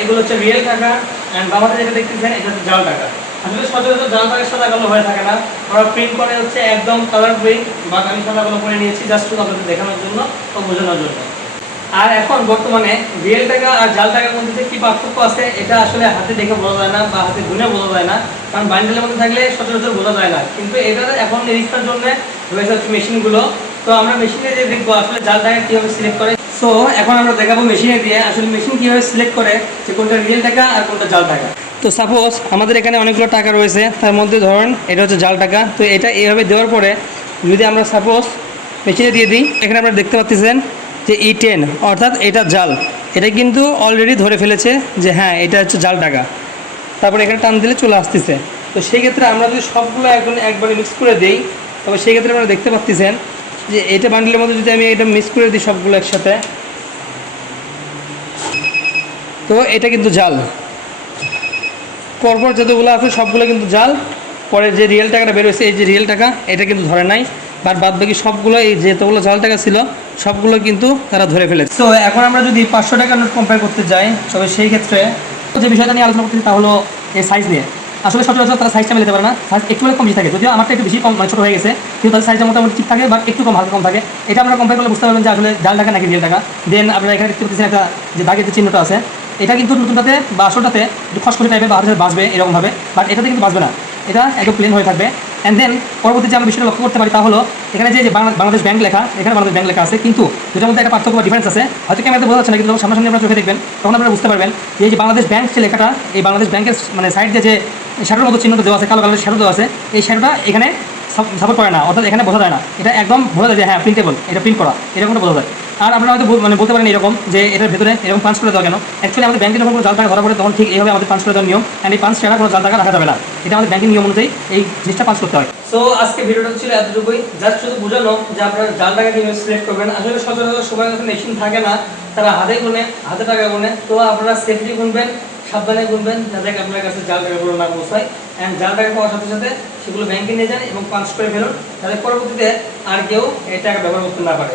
এগুলো হচ্ছে রিয়েল টাকা যেটা দেখতেছেন, এটা হচ্ছে জাল টাকা। সচরাচর জাল হয়ে থাকে না। ওরা প্রিন্ট করে হচ্ছে একদম কালার প্রিন্ট বা আমি সাদা করে নিয়েছি জাস্ট শুধু আপনাদের দেখানোর জন্য বোঝানোর জন্য। আর এখন বর্তমানে রিয়েল টাকা আর জাল টাকার মধ্যে কি পার্থক্য আছে, এটা আসলে হাতে দেখে বোঝা যায় না বা হাতে গুনে বোঝা যায় না। কারণ বান্ডেলের মধ্যে থাকলে সচরাচর বোঝা যায় না। কিন্তু এটা এখন নিরীক্ষার জন্য রয়েছে হচ্ছে মেশিনগুলো তো আমরা মেশিনে যে দেখব আসলে জাল টাকা কীভাবে সিলেক্ট করে। সো এখন আমরা দেখাবো মেশিনে দিয়ে আসলে মেশিন কীভাবে সিলেক্ট করে যে কোনটা রিয়েল টাকা আর কোনটা জাল টাকা। তো সাপোজ আমাদের এখানে অনেকগুলো টাকা রয়েছে, তার মধ্যে ধরুন এটা হচ্ছে জাল টাকা। তো এটা এইভাবে দেওয়ার পরে যদি আমরা সাপোজ মেশিনে দিয়ে দিই, এখানে আপনারা দেখতে পাচ্ছেন যে ই টেন অর্থাৎ এটা জাল। এটা কিন্তু অলরেডি ধরে ফেলেছে যে হ্যাঁ এটা হচ্ছে জাল টাকা। তারপরে এখানে টান দিলে চলে আসতেছে। তো সেই ক্ষেত্রে আমরা যদি সবগুলো এখন একবারে মিক্স করে দিই, তবে সেই ক্ষেত্রে আপনারা দেখতে পাচ্ছেন যে এটা বান্ডেলের মধ্যে যদি আমি এটা মিক্স করে দিই সবগুলো একসাথে, তো এটা কিন্তু জাল। পরপর যতগুলো আছে সবগুলো কিন্তু জাল। পরে যে রিয়েল টাকাটা বেরোচ্ছে এই যে রিয়েল টাকা, এটা কিন্তু ধরে নাই। বাট বাদ বাকি সবগুলো এই যেতগুলো জাল টাকা ছিল, সবগুলো কিন্তু তারা ধরে ফেলেছে। তো এখন আমরা যদি পাঁচশো টাকা নোট কম্পেয়ার করতে যাই, তবে সেই ক্ষেত্রে যে বিষয়টা নিয়ে আলোচনা করতেছি তা হলো এই সাইজ নিয়ে। আসলে সচরাচর তারা সাইজটা মেলাতে পারে না সাইজ একটু কম বেশি থাকে। যদিও আমারটা একটু বেশি কম মানে ছোটো হয়ে গেছে, কিন্তু তাদের সাইজটা মোটামুটি ঠিক থাকে বাট একটু কম, হালকা কম থাকে। এটা আমরা কম্পেয়ার করলে বুঝতে পারবেন যে আসলে জাল টাকা নাকি রিয়েল টাকা। দেন আপনারা এখানে দেখতে পাচ্ছেন একটা যে দাগের যে চিহ্নটা আছে, এটা কিন্তু নতুনটাতে বা আসলটাতে একটু খসখসে টাইপের বা বাঁচবে এরকমভাবে বাট এটাতে কিন্তু বাঁচবে না। এটা একদম প্লেন হয়ে থাকবে। অ্যান্ড দেন পরবর্তী যে আমরা বিষয়টা লক্ষ্য করতে পারি তা হলো, এখানে যে যে বাংলা- বাংলাদেশ ব্যাংক লেখা, এখানে বাংলাদেশ ব্যাংক লেখা আছে, কিন্তু দুটার মধ্যে একটা পার্থক্য ডিফারেন্স আছে। হয়তো ক্যামেরাতে বোঝা যাচ্ছে না, কিন্তু যখন সামনাসামনি আপনারা চোখে দেখবেন, তখন আপনারা বুঝতে পারবেন এই যে বাংলাদেশ ব্যাংক যে লেখাটা, এই বাংলাদেশ ব্যাংকের মানে সাইড যে শ্যাডোর মতো চিহ্ন দেওয়া আছে, কালো কালারের শ্যাডো দেওয়া আছে, এই শ্যাডোটা এখানে সাপোর্ট করে না, অর্থাৎ এখানে বোঝা যায় না। এটা একদম বোঝা যায় যে হ্যাঁ প্রিন্টেবল এটা প্রিন্ট করা এরকমটা বোঝা যায়। আর আপনারা হয়তো মানে বলতে পারেন এরকম যে এটার ভেতরে এরকম পাঁচ করে দেওয়া কেন? অ্যাকচুয়ালি আমাদের ব্যাংকে যখন কোনো জাল টাকা ধরা পড়ে তখন ঠিক এইভাবে আমাদের পাঁচ করে দেওয়ার নিয়ম অ্যান্ড এই পাঁচ টাকা কোনো জাল টাকা রাখা যাবে না। এটা আমাদের ব্যাংকের নিয়ম অনুযায়ী এই জিনিসটা পাঁচ করতে হয়। সো আজকে ভিডিওটা ছিল এতটুকুই। জাস্ট শুধু বোঝানো যে আপনারা জাল টাকা কীভাবে সিলেক্ট করবেন। আসলে সচরাচর সবার কাছে মেশিন থাকে না, তারা হাতে গুনে, হাতে টাকা গুনে। তো আপনারা সেফলি গুনবেন, সাবধানে গুনবেন যাতে আপনার কাছে জাল টাকাগুলো না পৌঁছায়। অ্যান্ড জাল টাকা পাওয়ার সাথে সাথে সেগুলো ব্যাংকে নিয়ে যান এবং পাঁচ করে ফেলুন। যাতে পরবর্তীতে আর কেউ এই টাকা ব্যবহার করতে না পারে।